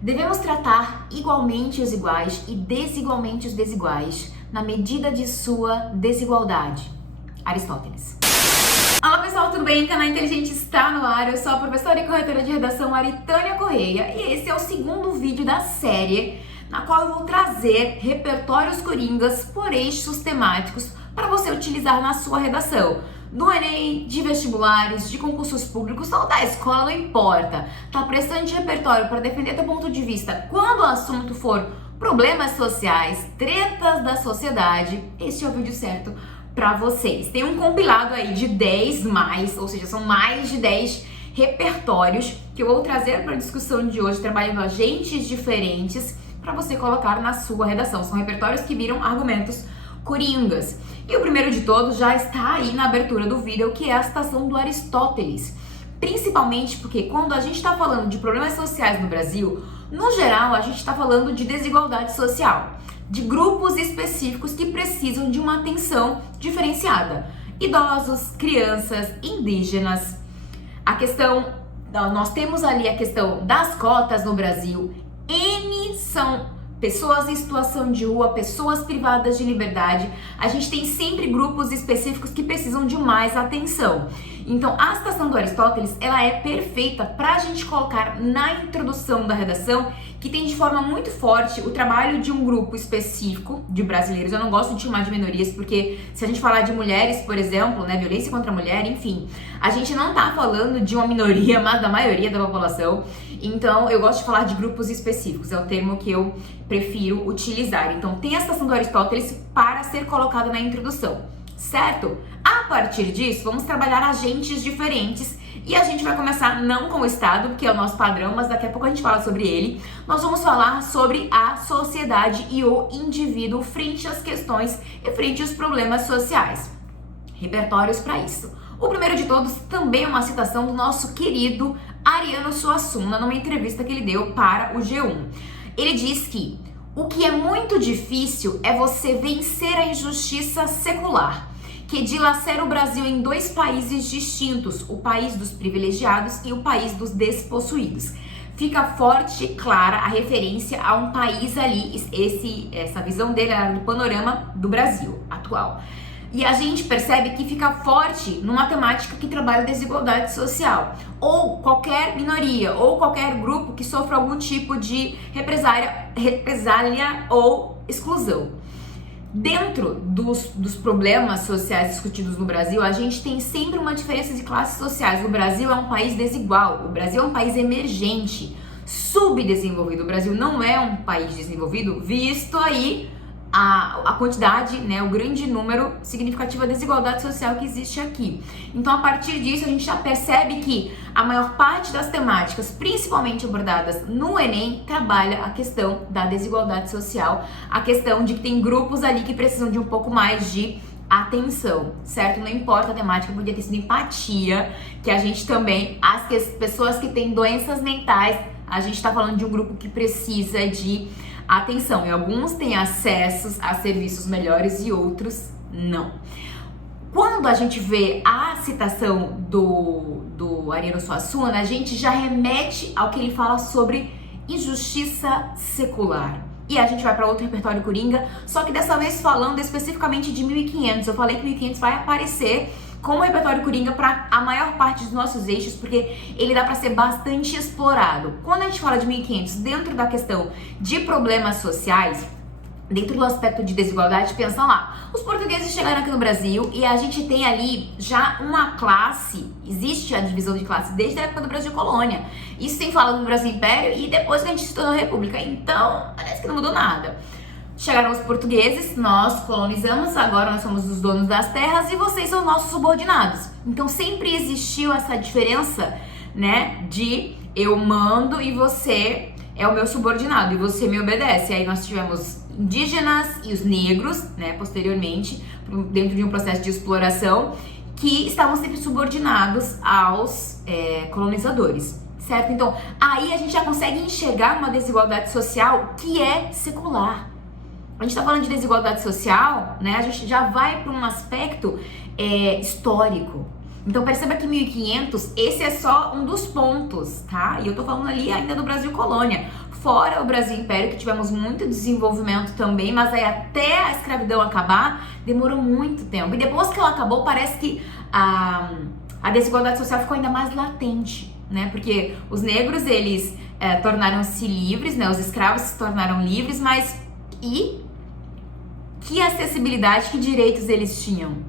Devemos tratar igualmente os iguais e desigualmente os desiguais, na medida de sua desigualdade. Aristóteles. Olá pessoal, tudo bem? O canal Inteligente está no ar. Eu sou a professora e corretora de redação Aritânia Correia e esse é o segundo vídeo da série na qual eu vou trazer repertórios coringas por eixos temáticos para você utilizar na sua redação. Do Enem, de vestibulares, de concursos públicos ou da escola, não importa. Tá prestando de repertório para defender teu ponto de vista quando o assunto for problemas sociais, tretas da sociedade, este é o vídeo certo para vocês. Tem um compilado aí de 10 mais, ou seja, são mais de 10 repertórios que eu vou trazer para a discussão de hoje, trabalhando agentes diferentes para você colocar na sua redação. São repertórios que viram argumentos coringas. E o primeiro de todos já está aí na abertura do vídeo, que é a citação do Aristóteles. Principalmente porque quando a gente está falando de problemas sociais no Brasil, no geral a gente está falando de desigualdade social, de grupos específicos que precisam de uma atenção diferenciada. Idosos, crianças, indígenas. Nós temos ali a questão das cotas no Brasil. São pessoas em situação de rua, pessoas privadas de liberdade. A gente tem sempre grupos específicos que precisam de mais atenção. Então, a citação do Aristóteles, ela é perfeita para a gente colocar na introdução da redação, que tem de forma muito forte o trabalho de um grupo específico de brasileiros. Eu não gosto de chamar de minorias, porque se a gente falar de mulheres, por exemplo, né, violência contra a mulher, enfim, a gente não tá falando de uma minoria, mas da maioria da população. Então, eu gosto de falar de grupos específicos, é o termo que eu prefiro utilizar. Então, tem a citação do Aristóteles para ser colocada na introdução, certo? A partir disso, vamos trabalhar agentes diferentes e a gente vai começar não com o Estado, que é o nosso padrão, mas daqui a pouco a gente fala sobre ele. Nós vamos falar sobre a sociedade e o indivíduo frente às questões e frente aos problemas sociais. Repertórios para isso. O primeiro de todos também é uma citação do nosso querido Ariano Suassuna, numa entrevista que ele deu para o G1. Ele diz que o que é muito difícil é você vencer a injustiça secular, que dilacera o Brasil em dois países distintos, o país dos privilegiados e o país dos despossuídos. Fica forte e clara a referência a um país ali, essa visão dele era do panorama do Brasil atual. E a gente percebe que fica forte numa temática que trabalha desigualdade social, ou qualquer minoria, ou qualquer grupo que sofra algum tipo de represália ou exclusão. Dentro dos problemas sociais discutidos no Brasil, a gente tem sempre uma diferença de classes sociais. O Brasil é um país desigual, o Brasil é um país emergente, subdesenvolvido. O Brasil não é um país desenvolvido, visto aí a quantidade, né, o grande número significativo da desigualdade social que existe aqui. Então, a partir disso, a gente já percebe que a maior parte das temáticas, principalmente abordadas no Enem, trabalha a questão da desigualdade social, a questão de que tem grupos ali que precisam de um pouco mais de atenção, certo? Não importa a temática, podia ter sido empatia, que a gente também, as pessoas que têm doenças mentais, a gente tá falando de um grupo que precisa de atenção, e alguns têm acessos a serviços melhores e outros não. Quando a gente vê a citação do Ariano Suassuna, a gente já remete ao que ele fala sobre injustiça secular. E a gente vai para outro repertório coringa, só que dessa vez falando especificamente de 1500. Eu falei que 1500 vai aparecer como repertório coringa para a maior parte dos nossos eixos, porque ele dá para ser bastante explorado. Quando a gente fala de 1500 dentro da questão de problemas sociais, dentro do aspecto de desigualdade, pensa lá, os portugueses chegaram aqui no Brasil e a gente tem ali já uma classe, existe a divisão de classes desde a época do Brasil Colônia. Isso tem falado no Brasil Império e depois que a gente se tornou república, então parece que não mudou nada. Chegaram os portugueses, nós colonizamos, agora nós somos os donos das terras e vocês são nossos subordinados. Então sempre existiu essa diferença, né, de eu mando e você é o meu subordinado e você me obedece. Aí nós tivemos indígenas e os negros, né, posteriormente, dentro de um processo de exploração, que estavam sempre subordinados aos colonizadores, certo? Então aí a gente já consegue enxergar uma desigualdade social que é secular. A gente está falando de desigualdade social, né? A gente já vai para um aspecto histórico. Então perceba que 1500, esse é só um dos pontos, tá? E eu tô falando ali ainda do Brasil Colônia. fora o Brasil Império, que tivemos muito desenvolvimento também, mas aí até a escravidão acabar, demorou muito tempo. E depois que ela acabou, parece que a desigualdade social ficou ainda mais latente, né? Porque os negros, eles tornaram-se livres, né? Os escravos se tornaram livres, mas e que acessibilidade, que direitos eles tinham?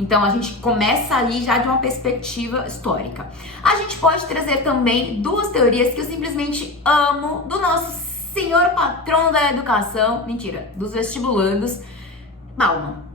Então a gente começa ali já de uma perspectiva histórica. A gente pode trazer também duas teorias que eu simplesmente amo do nosso senhor patrão da educação, mentira, dos vestibulandos, Bauman.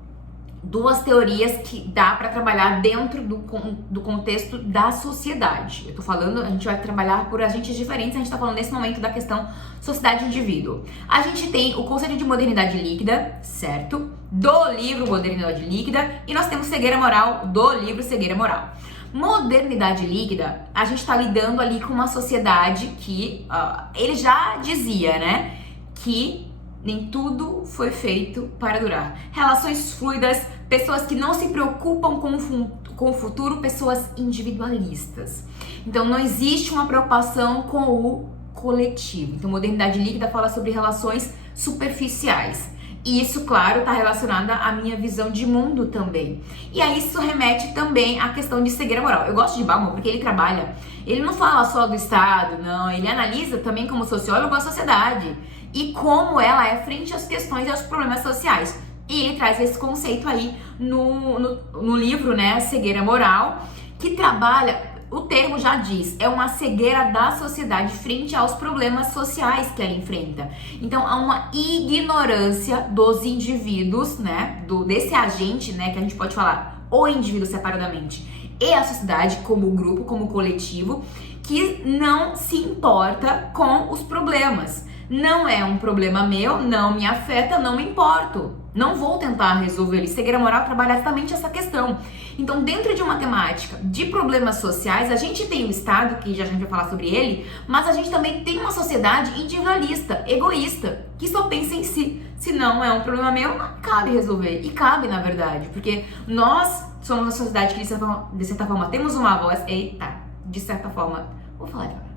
Duas teorias que dá para trabalhar dentro do contexto da sociedade. Eu tô falando, a gente vai trabalhar por agentes diferentes, a gente tá falando nesse momento da questão sociedade e indivíduo. A gente tem o conceito de modernidade líquida, certo? Do livro Modernidade Líquida, e nós temos cegueira moral do livro Cegueira Moral. Modernidade líquida, a gente tá lidando ali com uma sociedade que, ele já dizia, né, que nem tudo foi feito para durar. Relações fluidas, pessoas que não se preocupam com o futuro, pessoas individualistas. Então não existe uma preocupação com o coletivo. Então modernidade líquida fala sobre relações superficiais. E isso, claro, está relacionado à minha visão de mundo também. E aí isso remete também à questão de cegueira moral. Eu gosto de Bauman porque ele não fala só do Estado, não. Ele analisa também como sociólogo a sociedade e como ela é frente às questões e aos problemas sociais. E ele traz esse conceito aí no livro, né, Cegueira Moral, que trabalha, o termo já diz, é uma cegueira da sociedade frente aos problemas sociais que ela enfrenta. Então há uma ignorância dos indivíduos, né, desse agente, né, que a gente pode falar o indivíduo separadamente e a sociedade como grupo, como coletivo, que não se importa com os problemas. Não é um problema meu, não me afeta, não me importo. Não vou tentar resolver ele. Cegueira moral trabalha exatamente essa questão. Então, dentro de uma temática de problemas sociais, a gente tem o Estado, que já a gente vai falar sobre ele, mas a gente também tem uma sociedade individualista, egoísta, que só pensa em si. Se não é um problema meu, não cabe resolver. E cabe, na verdade, porque nós somos uma sociedade que, de certa forma, temos uma voz. Eita, de certa forma, vou falar agora.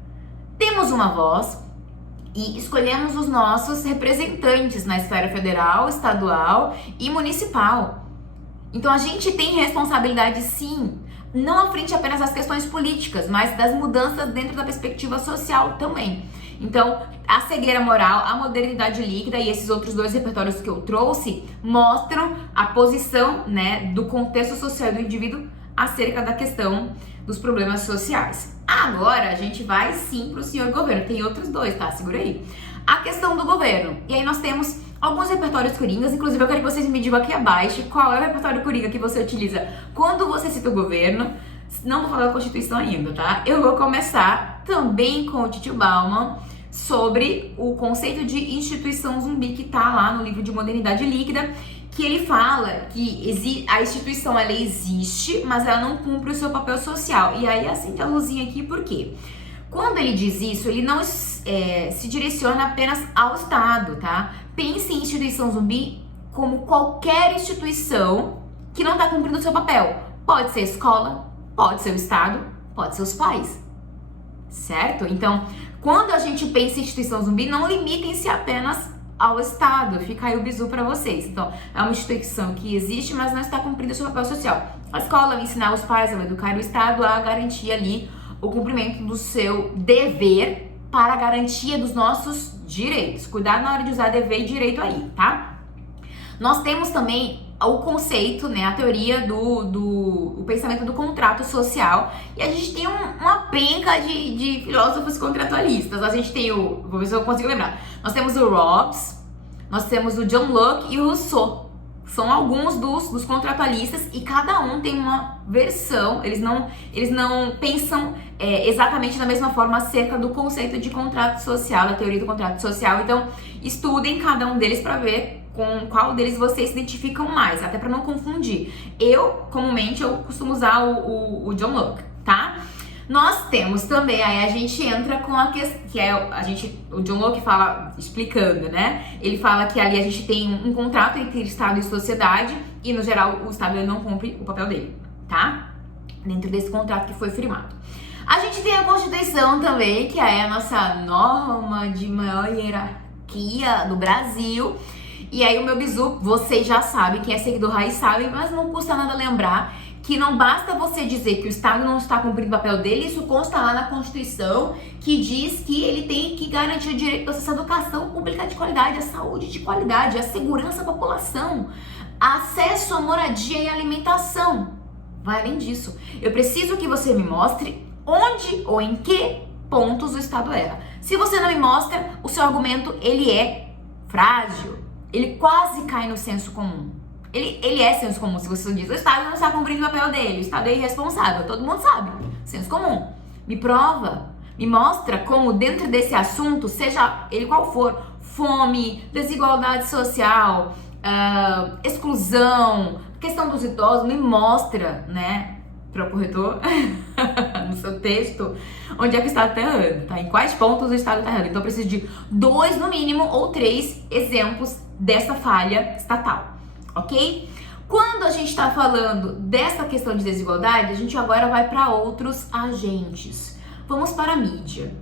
Temos uma voz e escolhemos os nossos representantes na esfera federal, estadual e municipal. Então a gente tem responsabilidade, sim, não à frente apenas das questões políticas, mas das mudanças dentro da perspectiva social também. Então, a cegueira moral, a modernidade líquida e esses outros dois repertórios que eu trouxe mostram a posição, né, do contexto social do indivíduo acerca da questão dos problemas sociais. Agora a gente vai sim pro senhor governo. Tem outros dois, tá? Segura aí. A questão do governo. E aí nós temos alguns repertórios coringas. Inclusive eu quero que vocês me digam aqui abaixo qual é o repertório coringa que você utiliza quando você cita o governo. Não vou falar da Constituição ainda, tá? Eu vou começar também com o Titio Bauman sobre o conceito de instituição zumbi que tá lá no livro de Modernidade Líquida, que ele fala que a instituição ela existe, mas ela não cumpre o seu papel social. E aí acende a luzinha aqui, por quê? Quando ele diz isso, ele não se direciona apenas ao Estado, tá? Pense em instituição zumbi como qualquer instituição que não está cumprindo o seu papel. Pode ser escola, pode ser o Estado, pode ser os pais, certo? Então, quando a gente pensa em instituição zumbi, não limitem-se apenas ao Estado. Fica aí o bizu para vocês. Então, é uma instituição que existe, mas não está cumprindo o seu papel social. A escola vai ensinar os pais, vai educar o Estado a garantir ali o cumprimento do seu dever para a garantia dos nossos direitos. Cuidado na hora de usar dever e direito aí, tá? Nós temos também o conceito, né, a teoria o pensamento do contrato social, e a gente tem uma penca de filósofos contratualistas. A gente tem vou ver se eu consigo lembrar, nós temos o Hobbes, nós temos o John Locke e o Rousseau. São alguns dos contratualistas e cada um tem uma versão, eles não pensam exatamente da mesma forma acerca do conceito de contrato social, da teoria do contrato social. Então, estudem cada um deles para ver com qual deles vocês se identificam mais, até para não confundir. Comumente, eu costumo usar o John Locke, tá? Nós temos também, aí a gente entra com a questão, o John Locke fala, explicando, né? Ele fala que ali a gente tem um contrato entre Estado e sociedade e, no geral, o Estado ele não cumpre o papel dele, tá? Dentro desse contrato que foi firmado. A gente tem a Constituição também, que é a nossa norma de maior hierarquia do Brasil. E aí o meu bizu, vocês já sabem, quem é seguidor raiz sabe, mas não custa nada lembrar que não basta você dizer que o Estado não está cumprindo o papel dele, isso consta lá na Constituição, que diz que ele tem que garantir o direito de acesso à educação pública de qualidade, à saúde de qualidade, à segurança da população, acesso à moradia e alimentação. Vai além disso. Eu preciso que você me mostre onde ou em que pontos o Estado erra. Se você não me mostra, o seu argumento, ele é frágil. Ele quase cai no senso comum. Ele é senso comum. Se você diz, o Estado não está cumprindo o papel dele, o Estado é irresponsável, todo mundo sabe. Senso comum. Me prova, me mostra como dentro desse assunto, seja ele qual for, fome, desigualdade social, exclusão, questão dos idosos, me mostra, né, para o corretor, no seu texto, onde é que o Estado está errando, tá? Em quais pontos o Estado está errando. Então eu preciso de 2, no mínimo, ou 3 exemplos dessa falha estatal, ok? Quando a gente está falando dessa questão de desigualdade, a gente agora vai para outros agentes. Vamos para a mídia.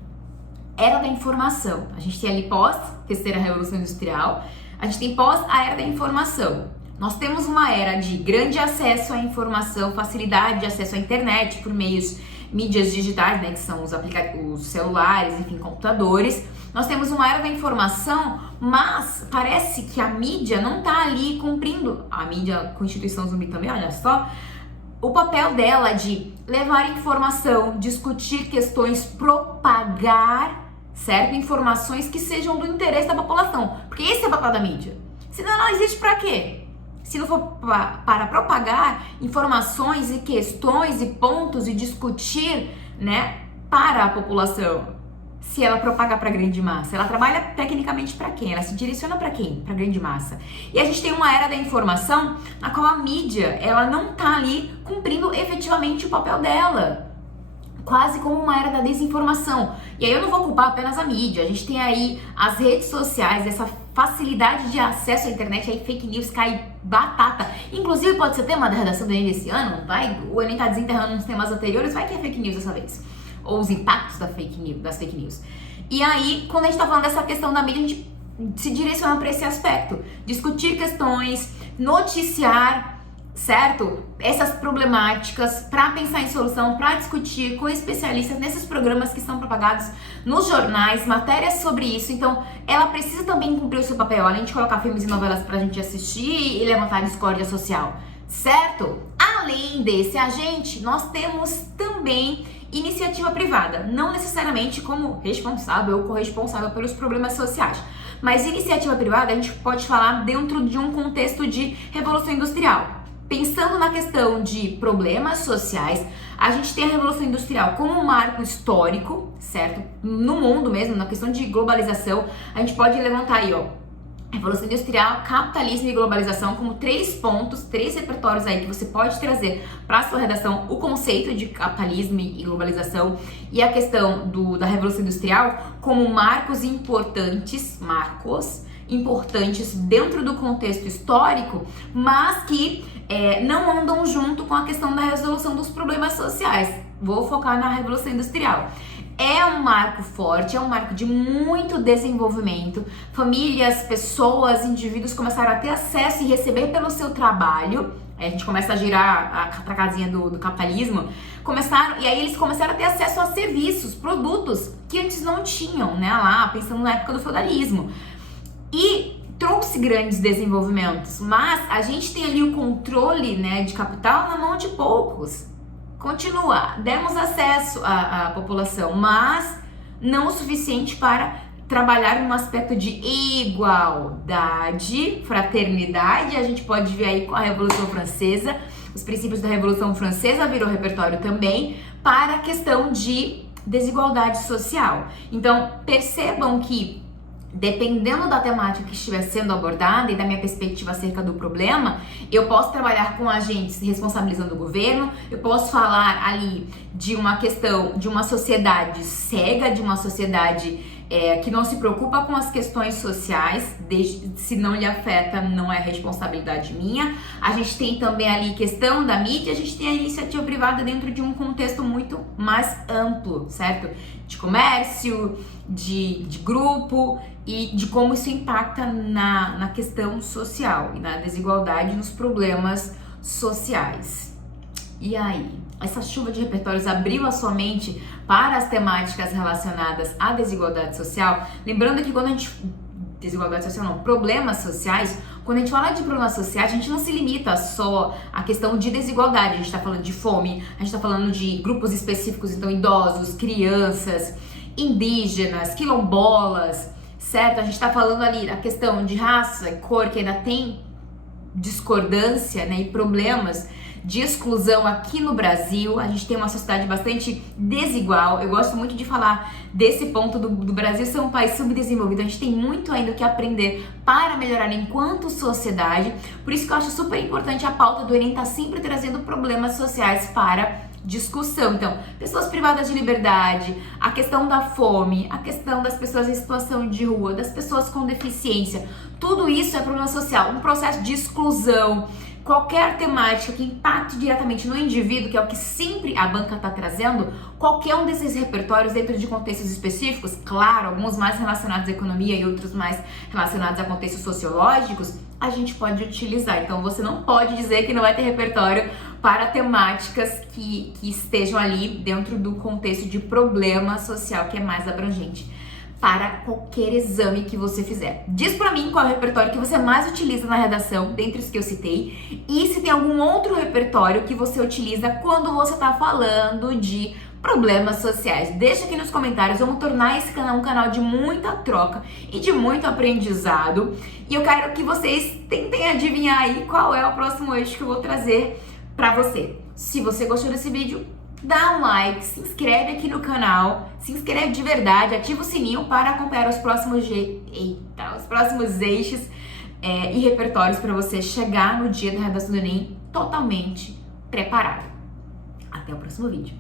Era da informação. A gente tem ali pós, terceira revolução industrial, a gente tem pós a era da informação. Nós temos uma era de grande acesso à informação, facilidade de acesso à internet por meios mídias digitais, né, que são os celulares, enfim, computadores. Nós temos uma era da informação, mas parece que a mídia não está ali cumprindo, a mídia com instituição zumbi também, olha só, o papel dela de levar informação, discutir questões, propagar, certo? Informações que sejam do interesse da população, porque esse é o papel da mídia. Senão ela existe para quê? Se não for para propagar informações e questões e pontos e discutir, né, para a população. Se ela propaga para a grande massa, ela trabalha tecnicamente para quem? Ela se direciona para quem? Para a grande massa. E a gente tem uma era da informação na qual a mídia, ela não está ali cumprindo efetivamente o papel dela. Quase como uma era da desinformação. E aí eu não vou culpar apenas a mídia. A gente tem aí as redes sociais, essa facilidade de acesso à internet, aí fake news cai batata. Inclusive pode ser tema da redação do Enem esse ano, vai, o Enem tá desenterrando uns temas anteriores, vai que é fake news dessa vez. Ou os impactos das fake news. E aí, quando a gente tá falando dessa questão da mídia, a gente se direciona para esse aspecto. Discutir questões, noticiar, certo? Essas problemáticas para pensar em solução, para discutir com especialistas nesses programas que são propagados nos jornais, matérias sobre isso. Então, ela precisa também cumprir o seu papel, além de colocar filmes e novelas pra gente assistir e levantar discórdia social, certo? Além desse agente, nós temos também iniciativa privada, não necessariamente como responsável ou corresponsável pelos problemas sociais, mas iniciativa privada a gente pode falar dentro de um contexto de revolução industrial. Pensando na questão de problemas sociais, a gente tem a Revolução Industrial como um marco histórico, certo? No mundo mesmo, na questão de globalização, a gente pode levantar aí, ó, Revolução Industrial, capitalismo e globalização como 3 pontos, 3 repertórios aí que você pode trazer para a sua redação o conceito de capitalismo e globalização e a questão da Revolução Industrial como marcos importantes dentro do contexto histórico, mas que não andam junto com a questão da resolução dos problemas sociais. Vou focar na Revolução Industrial. É um marco forte, é um marco de muito desenvolvimento. Famílias, pessoas, indivíduos começaram a ter acesso e receber pelo seu trabalho. Aí a gente começa a girar a casinha do capitalismo. E aí eles começaram a ter acesso a serviços, produtos que antes não tinham, né? Lá, pensando na época do feudalismo. E trouxe grandes desenvolvimentos, mas a gente tem ali o controle, né, de capital na mão de poucos. Continua, demos acesso à população, mas não o suficiente para trabalhar num aspecto de igualdade, fraternidade. A gente pode ver aí com a Revolução Francesa, os princípios da Revolução Francesa virou repertório também para a questão de desigualdade social. Então, percebam que dependendo da temática que estiver sendo abordada e da minha perspectiva acerca do problema, eu posso trabalhar com agentes responsabilizando o governo, eu posso falar ali de uma questão de uma sociedade cega, de uma sociedade que não se preocupa com as questões sociais, se não lhe afeta, não é responsabilidade minha. A gente tem também ali questão da mídia, a gente tem a iniciativa privada dentro de um contexto muito mais amplo, certo? De comércio, de grupo e de como isso impacta na questão social e na desigualdade, nos problemas sociais. E aí, essa chuva de repertórios abriu a sua mente para as temáticas relacionadas à desigualdade social? Lembrando que quando a gente... Desigualdade social não, problemas sociais. Quando a gente fala de problemas sociais, a gente não se limita só à questão de desigualdade. A gente está falando de fome, a gente está falando de grupos específicos, então idosos, crianças, indígenas, quilombolas, certo? A gente está falando ali a questão de raça e cor, que ainda tem discordância, né, e problemas de exclusão aqui no Brasil. A gente tem uma sociedade bastante desigual. Eu gosto muito de falar desse ponto do Brasil ser um país subdesenvolvido. A gente tem muito ainda o que aprender para melhorar enquanto sociedade. Por isso que eu acho super importante a pauta do Enem estar sempre trazendo problemas sociais para discussão. Então, pessoas privadas de liberdade, a questão da fome, a questão das pessoas em situação de rua, das pessoas com deficiência, tudo isso é problema social, um processo de exclusão. Qualquer temática que impacte diretamente no indivíduo, que é o que sempre a banca está trazendo, qualquer um desses repertórios dentro de contextos específicos, claro, alguns mais relacionados à economia e outros mais relacionados a contextos sociológicos, a gente pode utilizar. Então você não pode dizer que não vai ter repertório para temáticas que estejam ali dentro do contexto de problema social, que é mais abrangente para qualquer exame que você fizer. Diz pra mim qual é o repertório que você mais utiliza na redação, dentre os que eu citei, e se tem algum outro repertório que você utiliza quando você tá falando de problemas sociais. Deixa aqui nos comentários, vamos tornar esse canal um canal de muita troca e de muito aprendizado. E eu quero que vocês tentem adivinhar aí qual é o próximo eixo que eu vou trazer pra você. Se você gostou desse vídeo, dá um like, se inscreve aqui no canal, se inscreve de verdade, ativa o sininho para acompanhar os próximos eixos e repertórios para você chegar no dia da redação do Enem totalmente preparado. Até o próximo vídeo.